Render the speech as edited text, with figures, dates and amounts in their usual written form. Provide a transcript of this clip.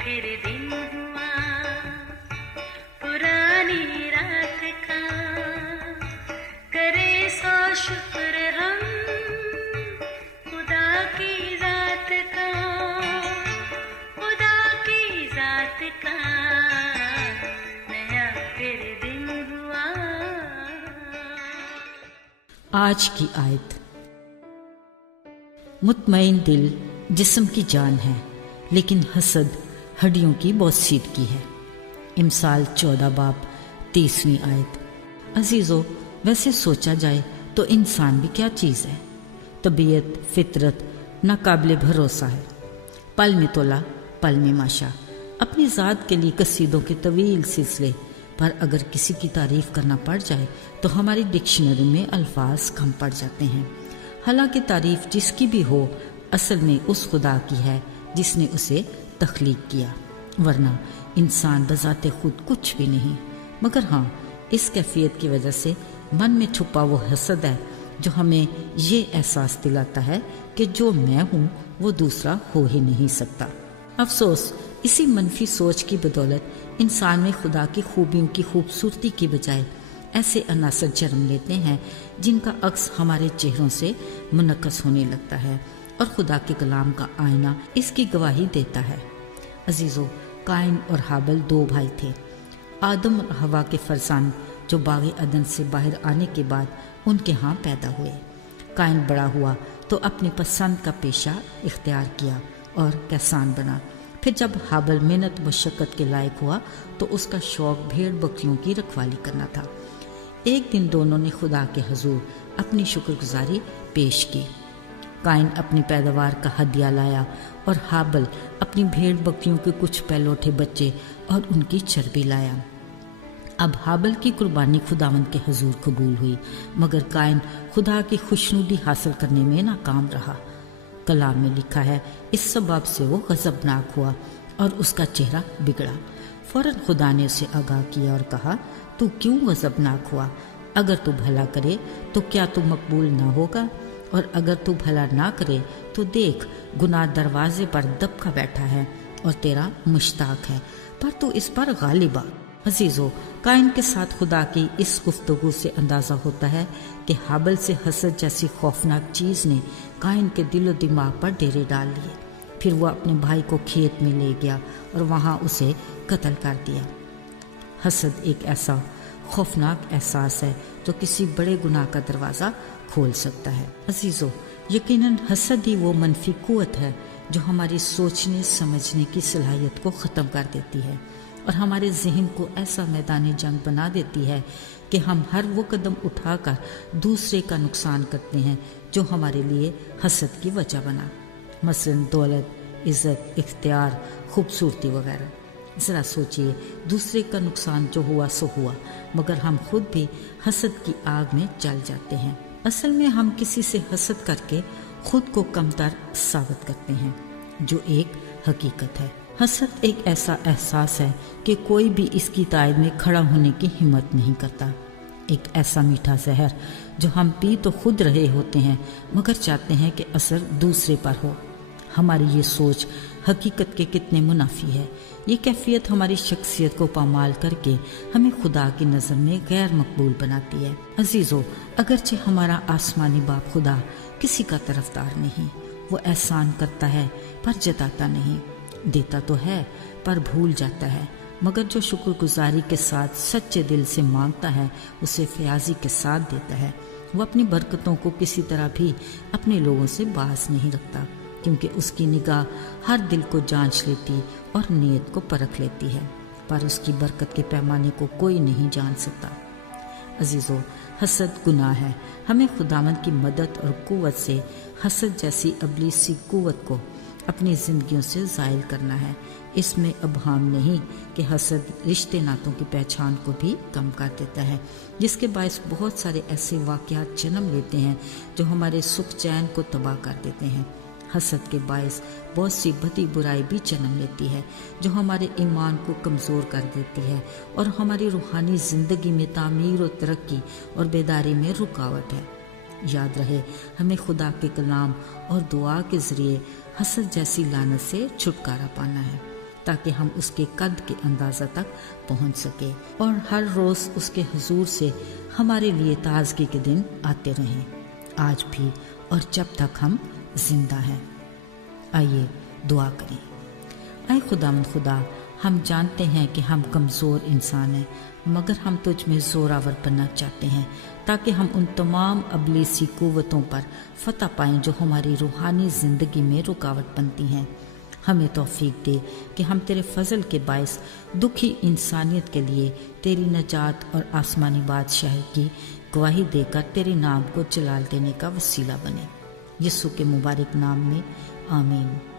फिर दिन हुआ पुरानी रात का, करे सो शुक्र हम खुदा की जात का, खुदा की जात का, नया फिर दिन हुआ। आज की आयत। मुतमईन दिल जिस्म की जान है, लेकिन हसद हड्डियों की बौसीदगी है। इमसाल 14 बाब 30वीं आयत। अजीज़ो, वैसे सोचा जाए तो इंसान भी क्या चीज़ है। तबीयत फितरत नाकाबिले भरोसा है। पल में तोला पल में माशा। अपनी ज़ात के लिए कसीदों के तवील सिलसिले, पर अगर किसी की तारीफ़ करना पड़ जाए तो हमारी डिक्शनरी में अल्फाज कम पड़ जाते हैं। हालांकि तारीफ़ जिसकी भी हो, असल में उस खुदा की है जिसने उसे तख्लीक किया, वरना इंसान बज़ाते खुद कुछ भी नहीं। मगर हाँ, इस कैफियत की वजह से मन में छुपा वो हसद है जो हमें ये एहसास दिलाता है कि जो मैं हूँ वो दूसरा हो ही नहीं सकता। अफसोस, इसी मनफी सोच की बदौलत इंसान में खुदा की खूबियों की खूबसूरती की बजाय ऐसे अनासर जन्म लेते हैं जिनका अक्स हमारे चेहरों से मुनक्कस होने लगता है, और खुदा के कलाम का आईना इसकी गवाही देता है। अजीज़ों, काइन और हाबिल 2 भाई थे। आदम और हवा के फरजान जो बाग़े अदन से बाहर आने के बाद उनके यहाँ पैदा हुए। काइन बड़ा हुआ तो अपनी पसंद का पेशा इख्तियार किया और किसान बना। फिर जब हाबिल मेहनत मशक्क़त के लायक हुआ तो उसका शौक़ भेड़ बकरियों की रखवाली करना था। एक दिन दोनों ने खुदा के हुजूर अपनी शुक्रगुजारी पेश की। काइन अपनी पैदावार का हदिया लाया और हाबिल अपनी भेड़ बकरियों के कुछ पहलौठे बच्चे और उनकी चर्बी लाया। अब हाबिल की कुर्बानी खुदावंद के हुजूर कबूल हुई, मगर काइन खुदा की खुशनुदी हासिल करने में नाकाम रहा। कलाम में लिखा है, इस सबब से वो गज़बनाक हुआ और उसका चेहरा बिगड़ा। फौरन खुदा ने उसे आगाह किया और कहा, तू क्यों गज़बनाक हुआ? अगर तू भला करे तो क्या तू मकबूल ना होगा, और अगर तू भला ना करे तो देख, गुनाह दरवाजे पर दबका बैठा है और तेरा मुश्ताक है, पर तू इस पर गालिब आ। अजीज़ों, काइन के साथ खुदा की इस गुफ्तगू से अंदाज़ा होता है कि हाबिल से हसद जैसी खौफनाक चीज़ ने काइन के दिलो दिमाग पर डेरे डाल लिए। फिर वह अपने भाई को खेत में ले गया और वहाँ उसे कत्ल कर दिया। हसद एक ऐसा खौफनाक एहसास है जो किसी बड़े गुनाह का दरवाज़ा खोल सकता है। अजीज़ों, यकीनन हसद ही वो मनफी कुव्वत है जो हमारी सोचने समझने की सलाहियत को ख़त्म कर देती है और हमारे जहन को ऐसा मैदान जंग बना देती है कि हम हर वो कदम उठाकर दूसरे का नुकसान करते हैं जो हमारे लिए हसद की वजह बना, मसलन दौलत, इज़्ज़त, इख्तियार, खूबसूरती वगैरह। ज़रा सोचिए, दूसरे का नुकसान जो हुआ सो हुआ, मगर हम खुद भी हसद की आग में जल जाते हैं। असल में हम किसी से हसद करके खुद को कमतर साबित करते हैं, जो एक हकीकत है। हसद एक ऐसा एहसास है कि कोई भी इसकी तायद में खड़ा होने की हिम्मत नहीं करता। एक ऐसा मीठा जहर जो हम पी तो खुद रहे होते हैं, मगर चाहते हैं कि असर दूसरे पर हो। हमारी ये सोच हकीकत के कितने मुनाफी है। ये कैफियत हमारी शख्सियत को पामाल करके हमें खुदा की नज़र में गैर मकबूल बनाती है। अजीज़ों, अगरचे हमारा आसमानी बाप खुदा किसी का तरफदार नहीं, वो एहसान करता है पर जताता नहीं, देता तो है पर भूल जाता है, मगर जो शुक्रगुजारी के साथ सच्चे दिल से मांगता है उसे फयाजी के साथ देता है। वो अपनी बरकतों को किसी तरह भी अपने लोगों से बाज नहीं रखता, क्योंकि उसकी निगाह हर दिल को जांच लेती और नीयत को परख लेती है, पर उसकी बरकत के पैमाने को कोई नहीं जान सकता। अजीज़ों, हसद गुनाह है। हमें खुदावंद की मदद और कुव्वत से हसद जैसी अबलीसी कुव्वत को अपनी ज़िंदगियों से ज़ाइल करना है। इसमें अबहाम नहीं कि हसद रिश्ते नातों की पहचान को भी कम कर देता है, जिसके बायस बहुत सारे ऐसे वाक़यात जन्म लेते हैं जो हमारे सुख चैन को तबाह कर देते हैं। हसद के बायस बहुत सी बदी बुराई भी जन्म लेती है जो हमारे ईमान को कमज़ोर कर देती है और हमारी रूहानी ज़िंदगी में तामीर और तरक्की और बेदारी में रुकावट है। याद रहे, हमें खुदा के कलाम और दुआ के ज़रिए हसद जैसी लानत से छुटकारा पाना है, تاکہ ہم اس کے قد کے اندازہ تک پہنچ سکے اور ہر روز اس کے حضور سے ہمارے لیے تازگی کے دن آتے رہیں، آج بھی اور جب تک ہم زندہ ہیں۔ آئیے دعا کریں۔ اے خداوند خدا، ہم جانتے ہیں کہ ہم کمزور انسان ہیں، مگر ہم تجھ میں زوراور بننا چاہتے ہیں تاکہ ہم ان تمام ابلیسی قوتوں پر فتح پائیں جو ہماری روحانی زندگی میں رکاوٹ بنتی ہیں۔ ہمیں توفیق دے کہ ہم تیرے فضل کے باعث دکھی انسانیت کے لیے تیری نجات اور آسمانی بادشاہی کی گواہی دے کر تیرے نام کو جلال دینے کا وسیلہ بنے۔ یسوع کے مبارک نام میں آمین۔